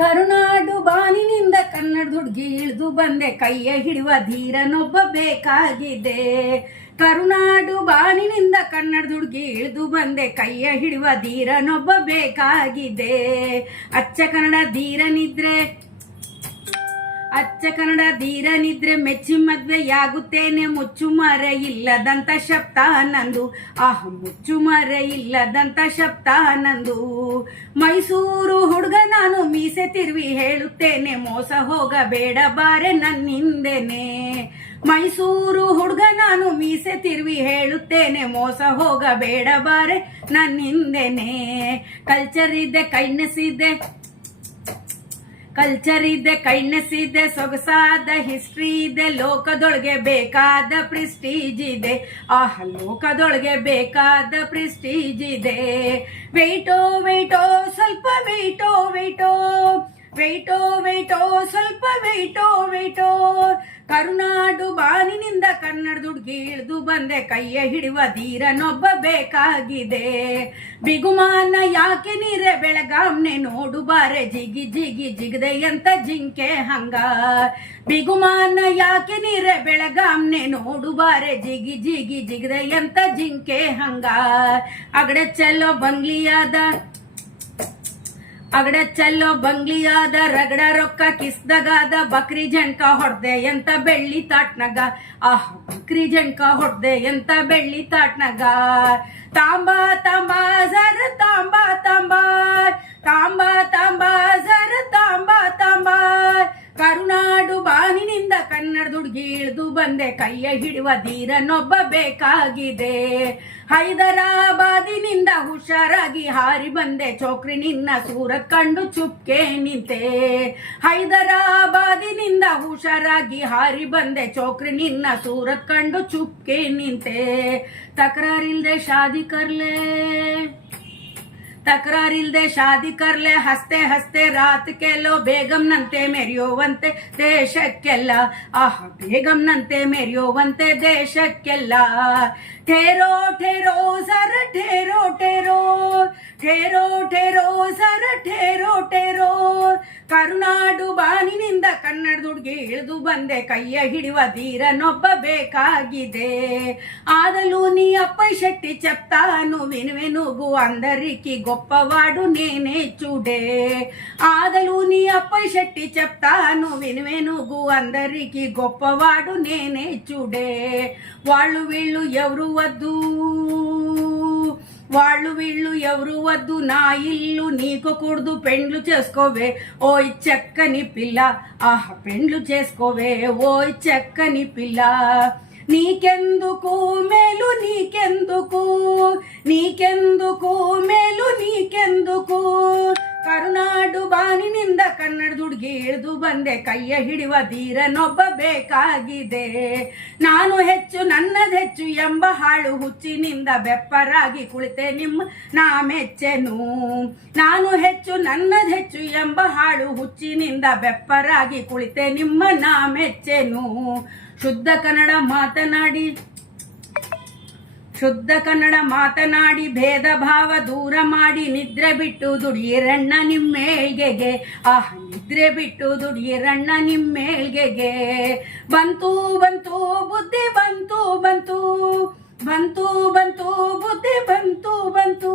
ಕರುನಾಡು ಬಾನಿನಿಂದ ಕನ್ನಡ ಹುಡುಗಿ ಇಳಿದು ಬಂದೆ, ಕೈಯ ಹಿಡಿಯುವ ಧೀರನೊಬ್ಬ ಬೇಕಾಗಿದೆ. ಕರುನಾಡು ಬಾನಿನಿಂದ ಕನ್ನಡ ಹುಡುಗಿ ಇಳಿದು ಬಂದೆ, ಕೈಯ ಹಿಡಿಯುವ ಧೀರನೊಬ್ಬ ಬೇಕಾಗಿದೆ. ಅಚ್ಚ ಕನ್ನಡ ಧೀರನಿದ್ರೆ ಮೆಚ್ಚಿ ಮದ್ವೆಯಾಗುತ್ತೇನೆ. ಮುಚ್ಚು ಮರೆ ಇಲ್ಲದಂತ ಶಬ್ದ ನಂದು, ಮುಚ್ಚು ಮರೆ ಇಲ್ಲದಂತ ಶಬ್ದ ನಂದು. ಮೈಸೂರು ಹುಡುಗ ನಾನು, ಮೀಸೆ ತಿರುವಿ ಹೇಳುತ್ತೇನೆ, ಮೋಸ ಹೋಗಬೇಡ ಬಾರೆ ನನ್ನಿಂದೆನೆ. ಮೈಸೂರು ಹುಡುಗ ನಾನು, ಮೀಸೆ ತಿರುವಿ ಹೇಳುತ್ತೇನೆ, ಮೋಸ ಹೋಗಬೇಡ ಬಾರೆ ನನ್ನಿಂದೆನೆ. ಕಲ್ಚರ್ ಇದೆ, ಕೈಂಡ್ನೆಸ್ ಇದೆ, ಸೊಗಸಾದ ಹಿಸ್ಟ್ರಿ ಇದೆ, ಲೋಕದೊಳಗೆ ಬೇಕಾದ ಪ್ರೆಸ್ಟೀಜ್ ಇದೆ. ಲೋಕದೊಳಗೆ ಬೇಕಾದ ಪ್ರೆಸ್ಟೀಜ್ ಇದೆ. ವೆಯ್ಟೋ ಸ್ವಲ್ಪ ವೆಯ್ಟೋ ಸ್ವಲ್ಪ ವೆಯ್ಟೋ. ಕರುನಾಡು ಬಾನಿನಿಂದ ಕನ್ನಡ ಹುಡುಗಿ ಇಳಿದು ಬಂದೆ, ಕೈಯ ಹಿಡಿಯುವ ಧೀರನೊಬ್ಬ ಬೇಕಾಗಿದೆ. ಬಿಗುಮಾನ ಯಾಕೆ ನೀರೆ ಬೆಳಗಾಮ್ನೆ ನೋಡು ಬಾರೆ, ಜಿಗಿ ಜಿಗದೆ ಅಂತ ಜಿಂಕೆ ಹಂಗ. ಬಿಗುಮಾನ ಯಾಕೆ ನೀರೆ ಬೆಳಗಾಮ್ನೆ ನೋಡು ಬಾರೆ, ಜಿಗಿ ಜಿಗದೆ ಅಂತ ಜಿಂಕೆ ಹಂಗ. ಅಗಡೆ ಚಲೋ ಬಂಗ್ಲಿಯಾದ ರಗಡ ರೊಕ್ಕ ಕಿಸ್ದಗಾದ, ಬಕ್ರಿ ಜಣ್ಕ ಹೊಡ್ದೆ ಎಂತ ಬೆಳ್ಳಿ ತಾಟ್ನಗ. ಬಕ್ರಿ ಜಣ್ಕ ಹೊಡ್ದೆ ಎಂತ ಬೆಳ್ಳಿ ತಾಟ್ನಗ. ತಾಂಬಾ ಜರ ತಾಂಬಾ. ಕರುನಾಡು ಬಾನಿನಿಂದ ಕನ್ನಡ ಹುಡುಗಿ ಇಳಿದು ಬಂದೆ, ಕೈಯ ಹಿಡಿಯುವ ಧೀರನೊಬ್ಬ ಬೇಕಾಗಿದೆ. ಹೈದರಾಬಾದಿನಿಂದ ಹುಷಾರಾಗಿ ಹಾರಿ ಬಂದೆ, ಚೋಕ್ರಿ ನಿನ್ನ ಸೂರತ್ ಕಂಡು ಚುಪ್ಕೆ ನಿಂತೆ. ಹೈದರಾಬಾದಿನಿಂದ ಹುಷಾರಾಗಿ ಹಾರಿ ಬಂದೆ, ಚೋಕ್ರಿ ನಿನ್ನ ಸೂರತ್ ಕಂಡು ಚುಪ್ಕೆ ನಿಂತೆ. ತಕರಾರಿಲ್ದೆ ಶಾದಿ ಕರ್ಲೆ, ಹಸ್ತೆ ರಾತ್ ಕೆಲ್ಲೋ, ಬೇಗಂನಂತೆ ಮೆರೆಯುವಂತೆ ದೇಶಕ್ಕೆಲ್ಲ. ಬೇಗಂನಂತೆ ಮೆರೆಯುವಂತೆ ದೇಶಕ್ಕೆಲ್ಲ. ಠೇರೋ ಸರ ಠೇರೋ. ಕರುನಾಡು ಬಾನಿನಿಂದ ಕನ್ನಡ ಹುಡುಗಿ ಇಳಿದು ಬಂದೆ, ಕೈಯ ಹಿಡಿಯುವ ಧೀರನೊಬ್ಬ ಬೇಕಾಗಿದೆ. ಆದಲು ನೀ ಅಪ್ಪೈ ಶೆಟ್ಟಿ చెప్తాను వినువెనుగు అందరికి గొప్పవాడు నేనే చూడే. ఆదలు నీ అప్పై శెట్టి చెప్తాను వినువెనుగు అందరికి గొప్పవాడు నేనే చూడే. వాళ్ళు వీళ్ళు ఎవరు వద్దు, నా ఇల్లు నీకు కూడదు, పెండ్లు చేసుకోవే ఓయ్ చక్కని పిల్ల. పెండ్లు చేసుకోవే ఓయ్ చక్కని పిల్ల. నీకెందుకు మేలు నీకెందుకు. ಕರುನಾಡು ಬಾನಿನಿಂದ ಕನ್ನಡ ಹುಡುಗಿ ಇಳಿದು ಬಂದೆ, ಕೈಯ ಹಿಡಿಯುವ ಧೀರನೊಬ್ಬ ಬೇಕಾಗಿದೆ. ನಾನು ಹೆಚ್ಚು ನನ್ನದೆಚ್ಚು ಎಂಬ ಹಾಳು ಹುಚ್ಚಿನಿಂದ ಬೆಪ್ಪರಾಗಿ ಕುಳಿತೆ ನಿಮ್ಮ ನಾ ಮೆಚ್ಚೆನು. ನಾನು ಹೆಚ್ಚು ನನ್ನದೆಚ್ಚು ಎಂಬ ಹಾಳು ಹುಚ್ಚಿನಿಂದ ಬೆಪ್ಪರಾಗಿ ಕುಳಿತೆ ನಿಮ್ಮ ನಾ ಮೆಚ್ಚೆನು. ಶುದ್ಧ ಕನ್ನಡ ಮಾತನಾಡಿ ಭೇದ ಭಾವ ದೂರ ಮಾಡಿ, ನಿದ್ರೆ ಬಿಟ್ಟು ದುಡಿಯಿರಣ್ಣ ನಿಮ್ಮೇಳ್ಗೆಗೆ. ನಿದ್ರೆ ಬಿಟ್ಟು ದುಡಿಯಿರಣ್ಣ ನಿಮ್ಮೇಳ್ಗೆಗೆ. ಬಂತು ಬುದ್ಧಿ ಬಂತು ಬುದ್ಧಿ ಬಂತು.